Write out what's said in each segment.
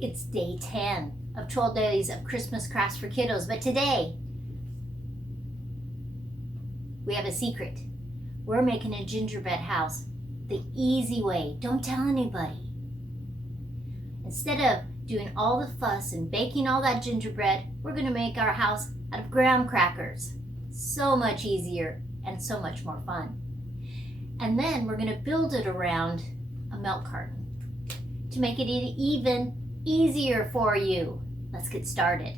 It's day 10 of 12 days of Christmas crafts for kiddos, but today we have a secret. We're making a gingerbread house the easy way. Don't tell anybody. Instead of doing all the fuss and baking all that gingerbread, we're going to make our house out of graham crackers. So much easier and so much more fun. And then we're going to build it around a milk carton to make it even easier for you. Let's get started.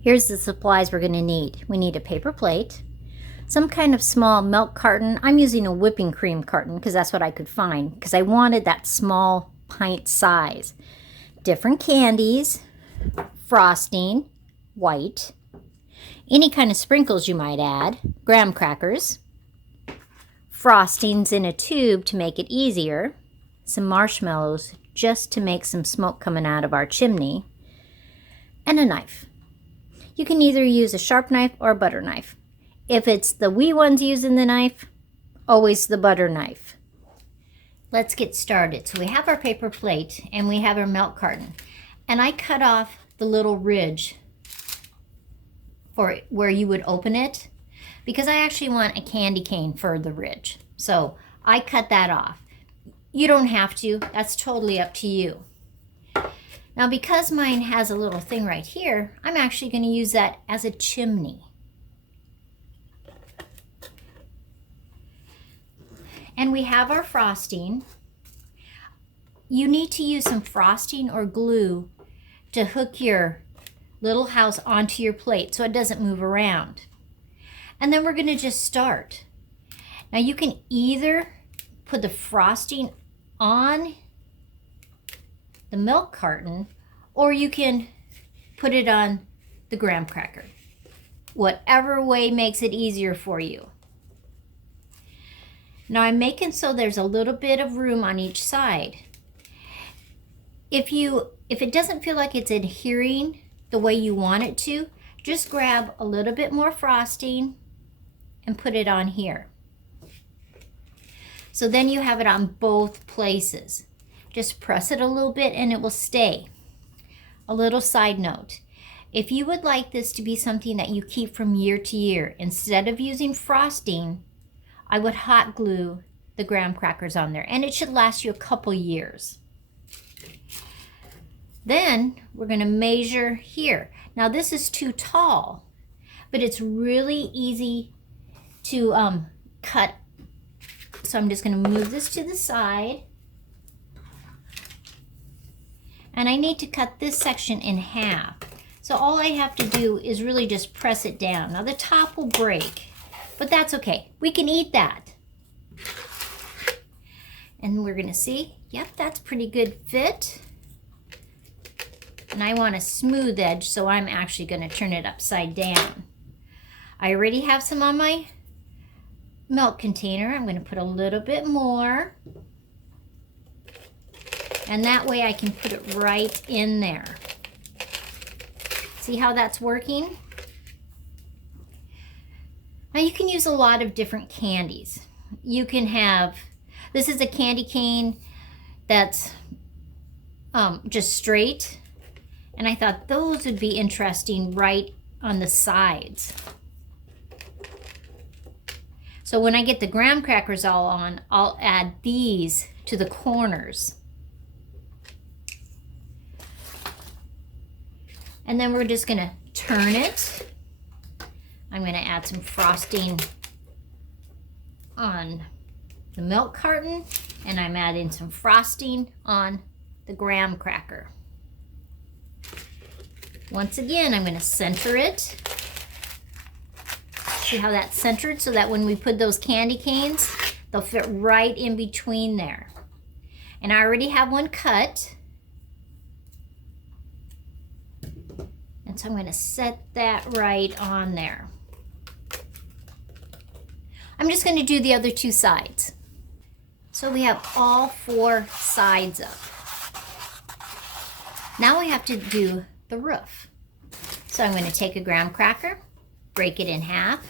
Here's the supplies we're going to need. We need a paper plate, some kind of small milk carton. I'm using a whipping cream carton because that's what I could find, because I wanted that small pint size. Different candies, frosting, white, any kind of sprinkles you might add, graham crackers, frostings in a tube to make it easier, some marshmallows just to make some smoke coming out of our chimney, and a knife. You can either use a sharp knife or a butter knife. If it's the wee ones using the knife, always the butter knife. Let's get started. So we have our paper plate and we have our milk carton. And I cut off the little ridge for where you would open it, because I actually want a candy cane for the ridge. So I cut that off. You don't have to. That's totally up to you. Now, because mine has a little thing right here, I'm actually going to use that as a chimney. And we have our frosting. You need to use some frosting or glue to hook your little house onto your plate so it doesn't move around. And then we're going to just start. Now you can either put the frosting on the milk carton, or you can put it on the graham cracker. Whatever way makes it easier for you. Now I'm making so there's a little bit of room on each side. If it doesn't feel like it's adhering the way you want it to, just grab a little bit more frosting and put it on here. So then you have it on both places. Just press it a little bit and it will stay. A little side note. If you would like this to be something that you keep from year to year, instead of using frosting, I would hot glue the graham crackers on there, and it should last you a couple years. Then we're going to measure here. Now this is too tall, but it's really easy to cut. So I'm just going to move this to the side. And I need to cut this section in half. So all I have to do is really just press it down. Now the top will break, but that's okay. We can eat that. And we're going to see, yep, that's pretty good fit. And I want a smooth edge, so I'm actually going to turn it upside down. I already have some on my milk container. I'm going to put a little bit more. And that way I can put it right in there. See how that's working? Now you can use a lot of different candies. You can have, this is a candy cane that's just straight. And I thought those would be interesting right on the sides. So when I get the graham crackers all on, I'll add these to the corners. And then we're just going to turn it. I'm going to add some frosting on the milk carton, and I'm adding some frosting on the graham cracker. Once again, I'm going to center it. See how that's centered, so that when we put those candy canes, they'll fit right in between there. And I already have one cut. And so I'm going to set that right on there. I'm just going to do the other two sides. So we have all four sides up. Now we have to do the roof. So I'm going to take a graham cracker, break it in half,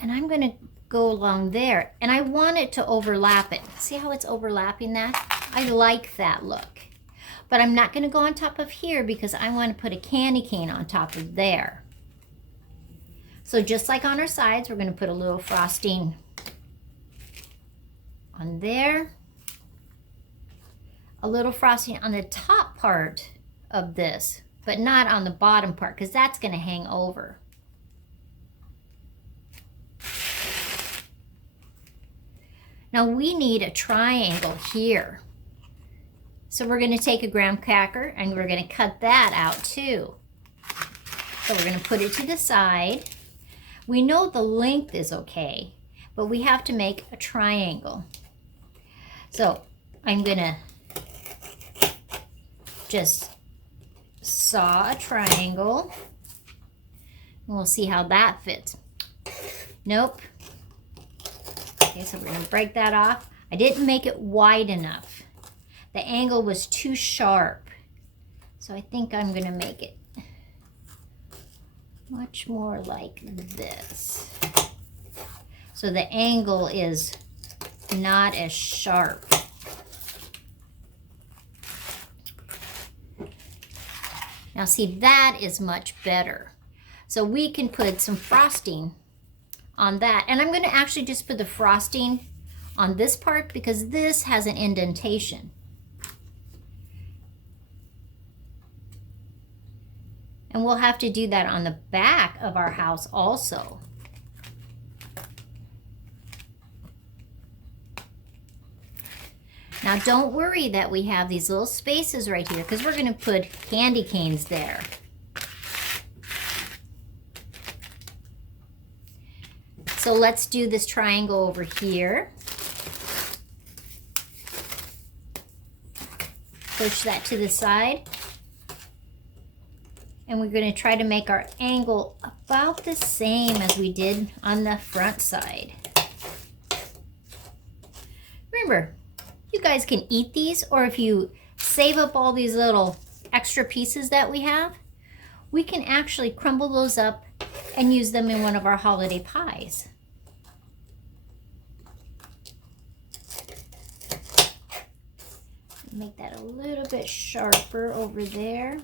and I'm going to go along there, and I want it to overlap it. See how it's overlapping that? I like that look. But I'm not going to go on top of here because I want to put a candy cane on top of there. So just like on our sides, we're going to put a little frosting on there. A little frosting on the top part of this, but not on the bottom part because that's going to hang over. Now we need a triangle here. So we're going to take a graham cracker and we're going to cut that out too. So we're going to put it to the side. We know the length is okay, but we have to make a triangle. So I'm going to just saw a triangle. And we'll see how that fits. Nope. Okay, so we're going to break that off. I didn't make it wide enough. The angle was too sharp. So I think I'm going to make it much more like this. So the angle is not as sharp. Now see, that is much better. So we can put some frosting on that. And I'm going to actually just put the frosting on this part because this has an indentation. And we'll have to do that on the back of our house also. Now don't worry that we have these little spaces right here because we're going to put candy canes there. So let's do this triangle over here. Push that to the side. And we're going to try to make our angle about the same as we did on the front side. Remember, you guys can eat these, or if you save up all these little extra pieces that we have, we can actually crumble those up and use them in one of our holiday pies. Make that a little bit sharper over there.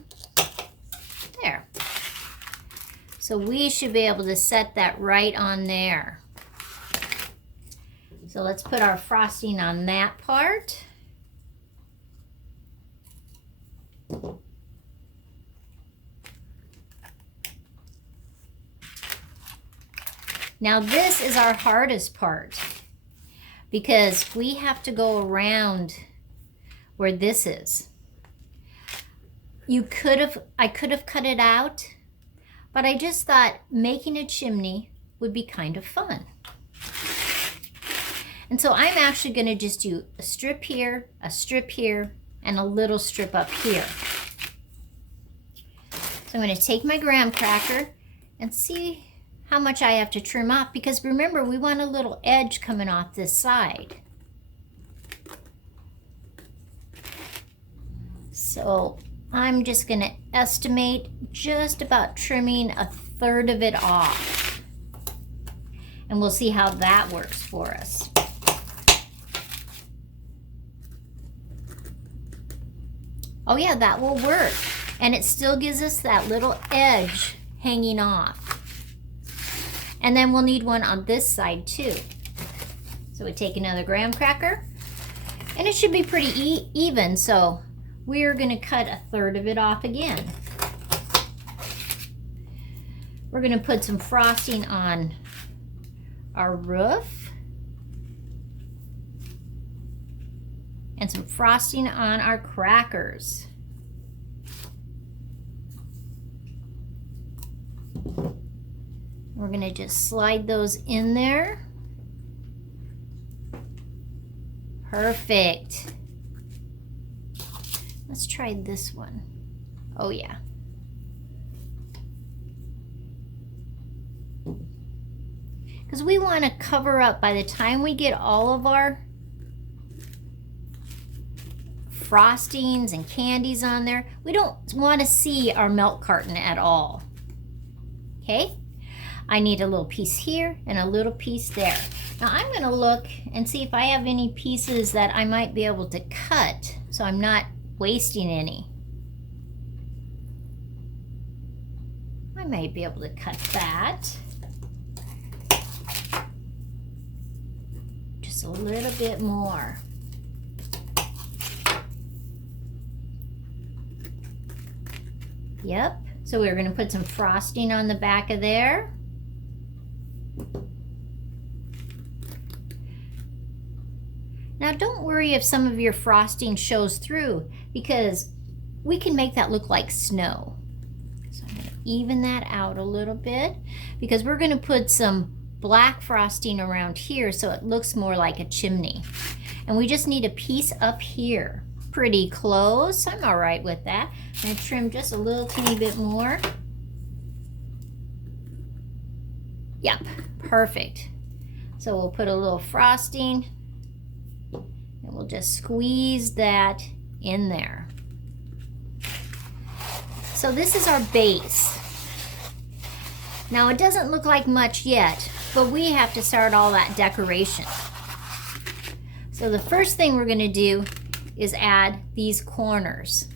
There. So we should be able to set that right on there. So let's put our frosting on that part. Now this is our hardest part because we have to go around where this is. I could have cut it out, but I just thought making a chimney would be kind of fun. And so I'm actually going to just do a strip here, and a little strip up here. So I'm going to take my graham cracker and see how much I have to trim off, because remember, we want a little edge coming off this side. So I'm just going to estimate just about trimming a third of it off. And we'll see how that works for us. Oh yeah, that will work. And it still gives us that little edge hanging off. And then we'll need one on this side too. So we take another graham cracker. And it should be pretty even, so we're going to cut a third of it off again. We're going to put some frosting on our roof. And some frosting on our crackers. We're going to just slide those in there. Perfect. Let's try this one. Oh yeah. Because we want to cover up by the time we get all of our frostings and candies on there. We don't want to see our milk carton at all. Okay? I need a little piece here and a little piece there. Now I'm going to look and see if I have any pieces that I might be able to cut so I'm not wasting any. I might be able to cut that. Just a little bit more. Yep. So we're going to put some frosting on the back of there. Now don't worry if some of your frosting shows through, because we can make that look like snow. So I'm going to even that out a little bit, because we're going to put some black frosting around here so it looks more like a chimney. And we just need a piece up here. Pretty close. I'm all right with that. I'm going to trim just a little teeny bit more. Yep, perfect. So we'll put a little frosting and we'll just squeeze that in there. So this is our base. Now it doesn't look like much yet, but we have to start all that decoration. So the first thing we're going to do is add these corners.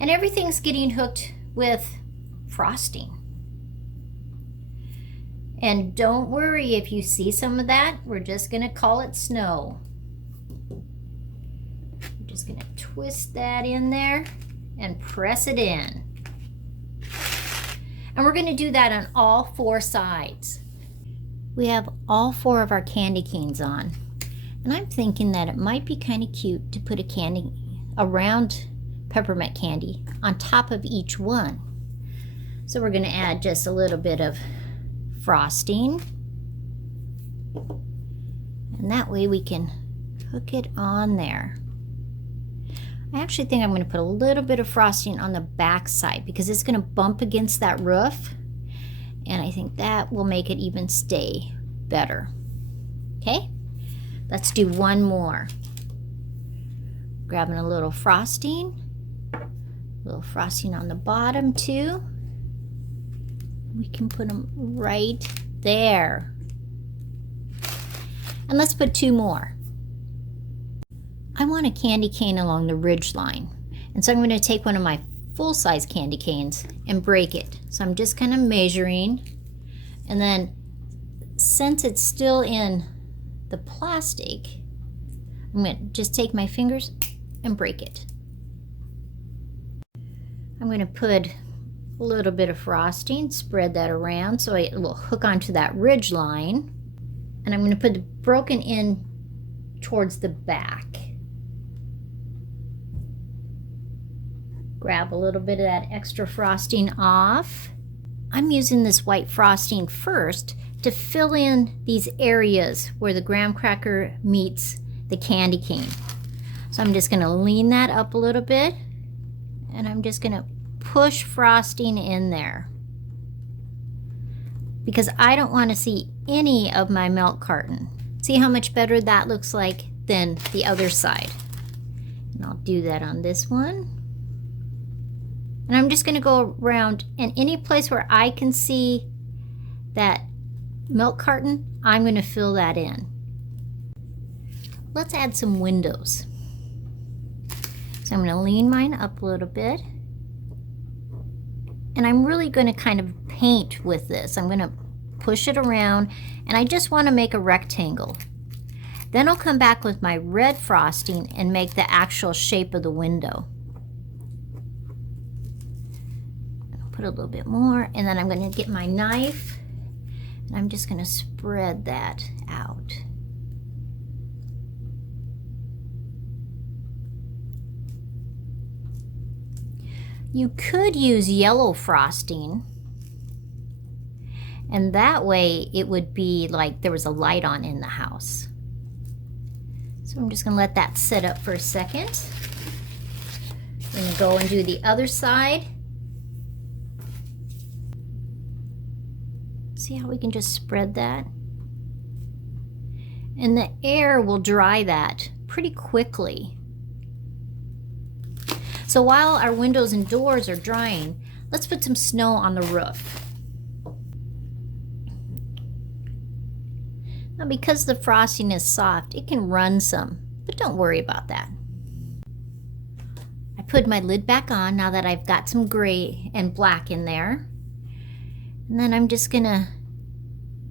And everything's getting hooked with frosting. And don't worry if you see some of that, we're just going to call it snow. I'm just going to twist that in there and press it in. And we're going to do that on all 4 sides. We have all 4 of our candy canes on, and I'm thinking that it might be kind of cute to put a round peppermint candy on top of each one. So we're going to add just a little bit of frosting, and that way we can hook it on there. I actually think I'm going to put a little bit of frosting on the back side because it's going to bump against that roof. And I think that will make it even stay better. Okay, let's do one more. Grabbing a little frosting on the bottom too. We can put them right there. And let's put 2 more. I want a candy cane along the ridge line. And so I'm going to take one of my full-size candy canes and break it. So I'm just kind of measuring, and then since it's still in the plastic, I'm going to just take my fingers and break it. I'm going to put a little bit of frosting, spread that around so it will hook onto that ridge line, and I'm going to put the broken end towards the back. Grab a little bit of that extra frosting off. I'm using this white frosting first to fill in these areas where the graham cracker meets the candy cane. So I'm just going to lean that up a little bit, and I'm just going to push frosting in there because I don't want to see any of my milk carton. See how much better that looks like than the other side. And I'll do that on this one. And I'm just going to go around, and any place where I can see that milk carton, I'm going to fill that in. Let's add some windows. So I'm going to lean mine up a little bit. And I'm really going to kind of paint with this. I'm going to push it around, and I just want to make a rectangle. Then I'll come back with my red frosting and make the actual shape of the window. Put a little bit more, and then I'm going to get my knife and I'm just going to spread that out. You could use yellow frosting, and that way it would be like there was a light on in the house. So I'm just going to let that sit up for a second. I'm going to go and do the other side. See how we can just spread that? And the air will dry that pretty quickly. So while our windows and doors are drying, let's put some snow on the roof. Now, because the frosting is soft, it can run some, but don't worry about that. I put my lid back on now that I've got some gray and black in there. And then I'm just gonna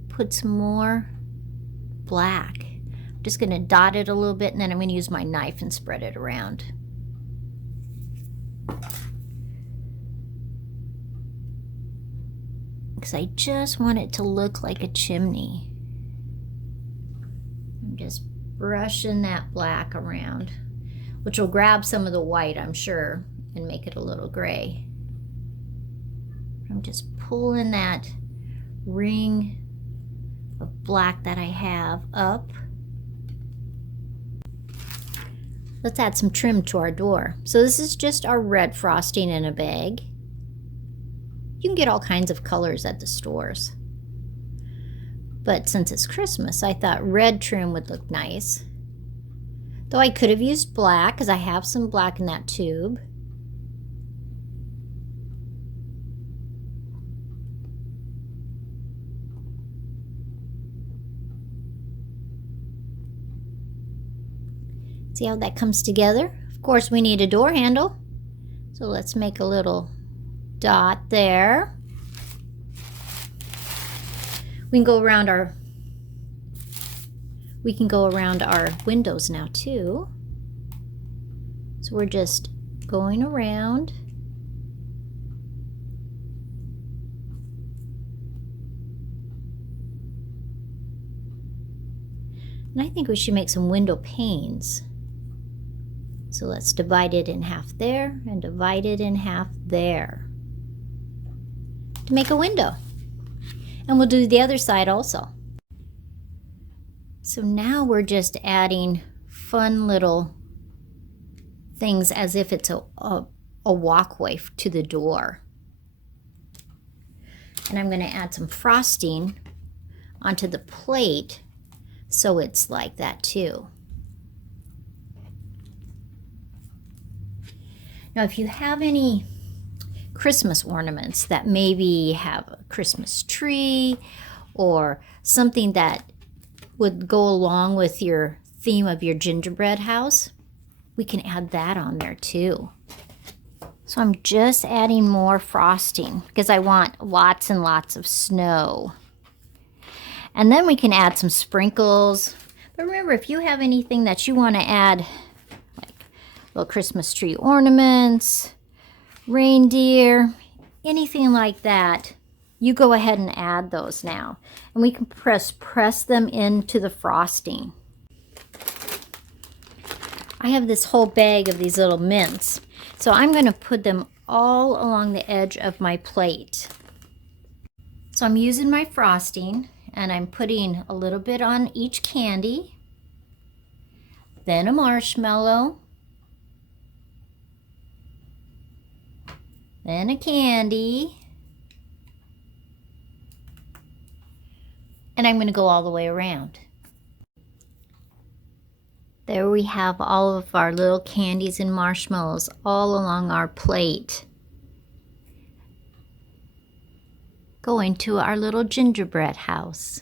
put some more black. I'm just gonna dot it a little bit, and then I'm gonna use my knife and spread it around. Because I just want it to look like a chimney. I'm just brushing that black around, which will grab some of the white, I'm sure, and make it a little gray. I'm just pulling that ring of black that I have up. Let's add some trim to our door. So this is just our red frosting in a bag. You can get all kinds of colors at the stores. But since it's Christmas, I thought red trim would look nice. Though I could have used black, because I have some black in that tube. See how that comes together? Of course, we need a door handle. So let's make a little dot there. We can go around our windows now too. So we're just going around. And I think we should make some window panes. So let's divide it in half there and divide it in half there to make a window. And we'll do the other side also. So now we're just adding fun little things as if it's a walkway to the door. And I'm going to add some frosting onto the plate so it's like that too. Now, if you have any Christmas ornaments that maybe have a Christmas tree or something that would go along with your theme of your gingerbread house, we can add that on there too. So I'm just adding more frosting because I want lots and lots of snow. And then we can add some sprinkles. But remember, if you have anything that you want to add, little Christmas tree ornaments, reindeer, anything like that, you go ahead and add those now. And we can press them into the frosting. I have this whole bag of these little mints. So I'm going to put them all along the edge of my plate. So I'm using my frosting and I'm putting a little bit on each candy, then a marshmallow, then a candy, and I'm going to go all the way around. There we have all of our little candies and marshmallows all along our plate, going to our little gingerbread house.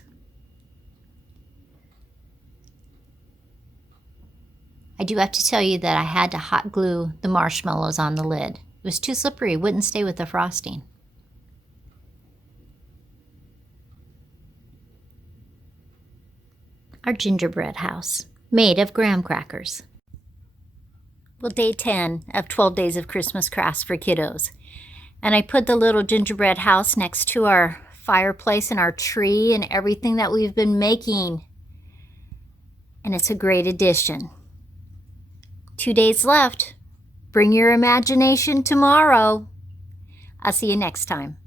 I do have to tell you that I had to hot glue the marshmallows on the lid. It was too slippery, it wouldn't stay with the frosting. Our gingerbread house, made of graham crackers. Well, day 10 of 12 Days of Christmas Crafts for Kiddos. And I put the little gingerbread house next to our fireplace and our tree and everything that we've been making. And it's a great addition. 2 days left. Bring your imagination tomorrow. I'll see you next time.